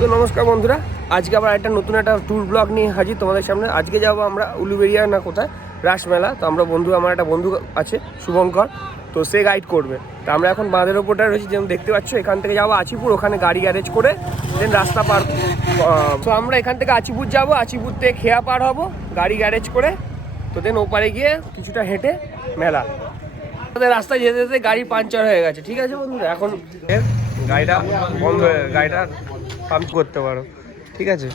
তো নমস্কার বন্ধুরা, আজকে আবার একটা নতুন একটা ট্যুর ব্লগ নিয়ে হাজির তোমাদের সামনে। আজকে যাব আমরা উলুবেরিয়া না কোথায়? রাসমেলা তো আমরা বন্ধু, আমার একটা বন্ধু আছে, শুভঙ্কর, তো সে গাইড করবে। তো আমরা এখন বাঁধের ওপরটা রয়েছি, যেমন দেখতে পাচ্ছ, এখান থেকে যাব আচিপুর, ওখানে গাড়ি গ্যারেজ করে দেন রাস্তা পার তো আমরা এখান থেকে আচিপুর যাব, আচিপুর থেকে খেয়া পার হব, গাড়ি গ্যারেজ করে, তো দেন ওপারে গিয়ে কিছুটা হেঁটে মেলা। আমাদের রাস্তায় যেতে যেতে গাড়ি পাঞ্চার হয়ে গেছে, ঠিক আছে বন্ধুরা? এখন গাড়িটা বন্ধ গাড়িটা পাম্প করতে পারো। ঠিক আছে?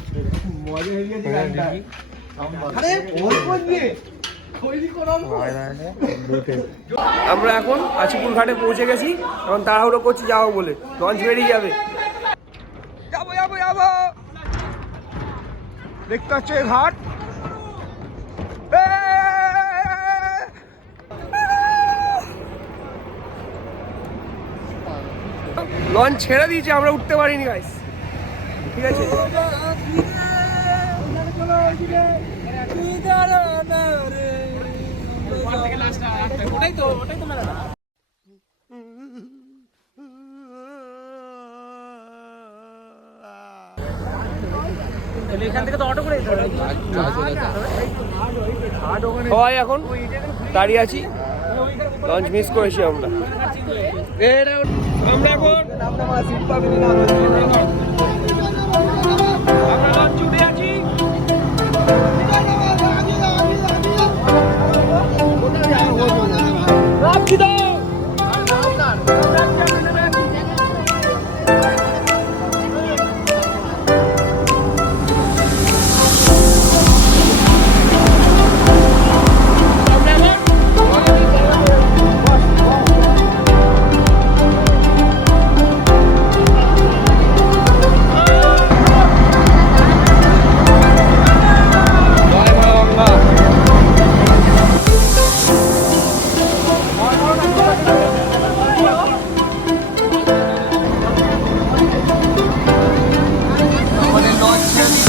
আমরা এখন আচিপুর ঘাটে পৌঁছে গেছি এখন তাড়াহুড়ো করছি যাব বলে। লঞ্চ বেরিয়ে যাবে। যাব যাব যাব। দেখতে পাচ্ছ এই ঘাট? লঞ্চ ছেড়ে দিয়েছে আমরা উঠতে পারিনি গাইস ঠিক আছে? সবাই এখন দাঁড়িয়ে আছি। লঞ্চ মিস করেছি আমরা। আমরা এখন 打开了就 আমাদের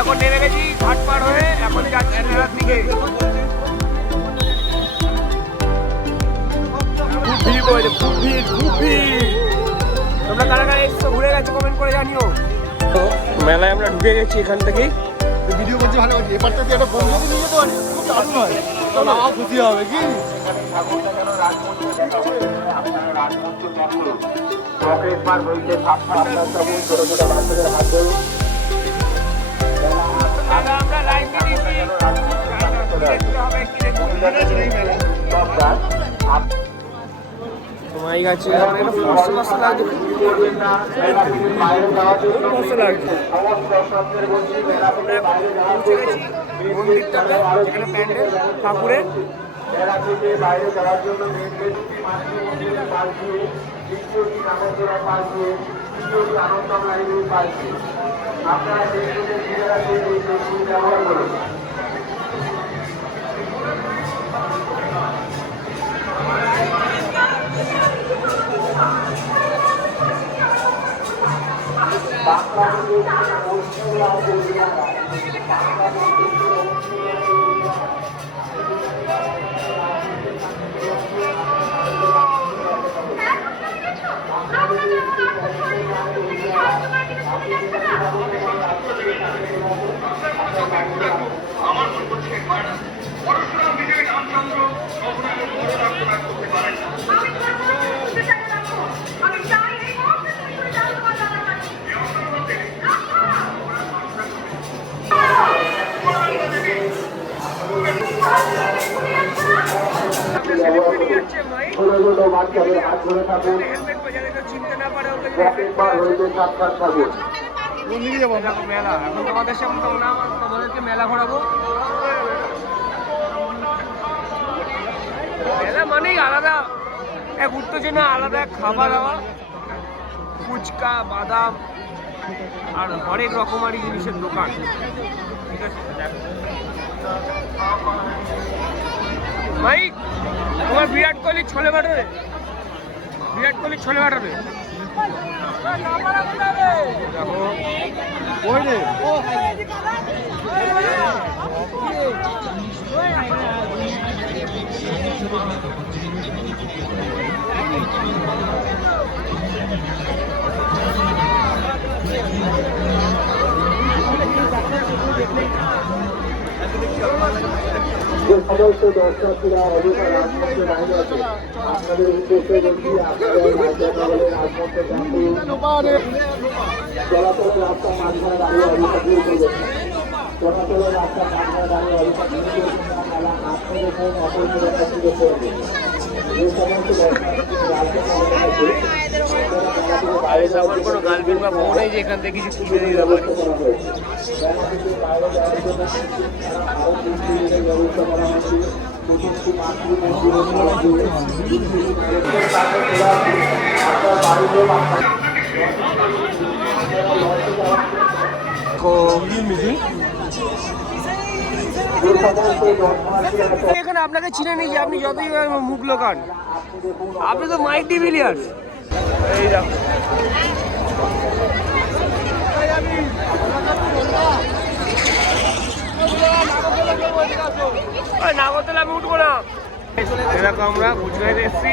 এখন নেমে গেছি ঘাট পার হয়ে এখন দিকে খুব ভিড় পড়েছে খুব ভিড় খুব ভিড় তোমরা কারা কারা এসছো ঘুরে গেছো কমেন্ট করে জানিও। মেলায় আমরা ঢুকে গেছি এখান থেকেই। ভিডিও করছি ভালো করছি একটা বন্ধু নিয়ে যেতে পারি খুব দারুণ হয় চলো আমার খুশি হবে কি? দিয়েছি দেখতে হবে কি দেখতে তোমার লাগছে গেছি। মন্দিরটাতে যেখানে প্যান্ডেল ঠাকুরের মেলা থেকে বাইরে যাওয়ার জন্য মেন গেটটি মাতৃ মন্দিরের পাশ দিয়ে দ্বিতীয়টি নাগরদোলার পাশ দিয়ে তৃতীয়টি আনন্দম আপনারা সেই আমি যাচ্ছে ভাই ছোট ছোট বাচ্চাদের হাত ধরে থাকুন। হেলমেট কেউ চিনতে না পারে ওকে পকেট হইতে সাবধান থাকুন মেলা। এখন তোমাদের সামনে তোমাদেরকে মেলা ঘোরাবো। মেলা মানেই আলাদা। এক উত্তেজনা আলাদা খাবার দাওয়া ফুচকা, বাদাম, আর হরেক রকমারি জিনিসের দোকান। ঠিক আছে? মাইক তোমার বিরাট কোহলি ছোলে বাটাবে বিরাট কোহলি ছোলে বাটাবে দেখো। ওই রে যে সমস্ত দর্শকরা অযথা রাজপথে বাইরে আছে আপনাদের উদ্দেশ্যে বলছি চলাচলের রাস্তা মাঝখানে দাঁড়িয়ে অভিযোগ দূর করবেন রাস্তা মাঝখানে দাঁড়িয়ে অপরিচিত করবে। আমার কোনো গার্লফ্রেন্ড বা বউ নেই যে এখান থেকে কিছু কিনে দিয়ে দেবো করা এখানে আপনাকে চিনে নেই যে আপনি যতই মুখ লোকান আপনি তো মাইক ডিভিলিয়ার্স এই দেখো ওই নাগরদোলা আমি উঠবো না এরকম আমরা গুজরাটে এসেছি।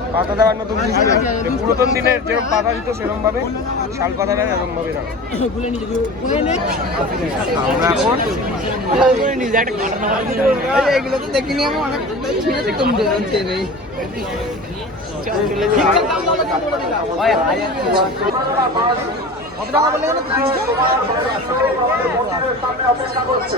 পাতা দেওয়ার নতুন কিছু নেই। পুরাতন দিনের যেরকম পাতা দিত সেরকম ভাবে শাল পাতাটা এরকম ভাবে না। আমরা এখন এগুলো তো দেখিনি আমি অনেক ছিঁড়ে দেখতাম জানতে নেই কত টাকা বলে অপেক্ষা করছে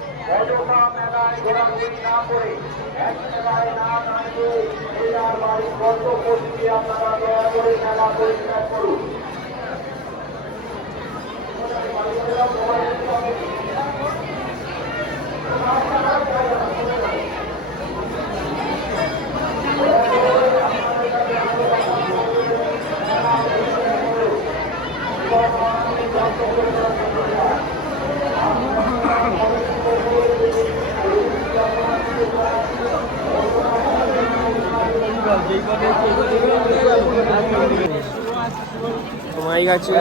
অযথা মেলায় ঘোরাঘুরি না করে এক মেলায় না দাঁড়িয়ে যার বাড়ির গন্তব্য দিকে আপনারা দয়া করে মেলা পরিষ্কার করুন তোমায় গেছে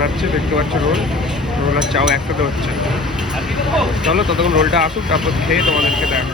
লাগছে দেখতে পাচ্ছ রোল রোল আর চাও একসাথে হচ্ছে চলো ততক্ষণ রোলটা আসুক তারপর খেয়ে তোমাদেরকে দেখ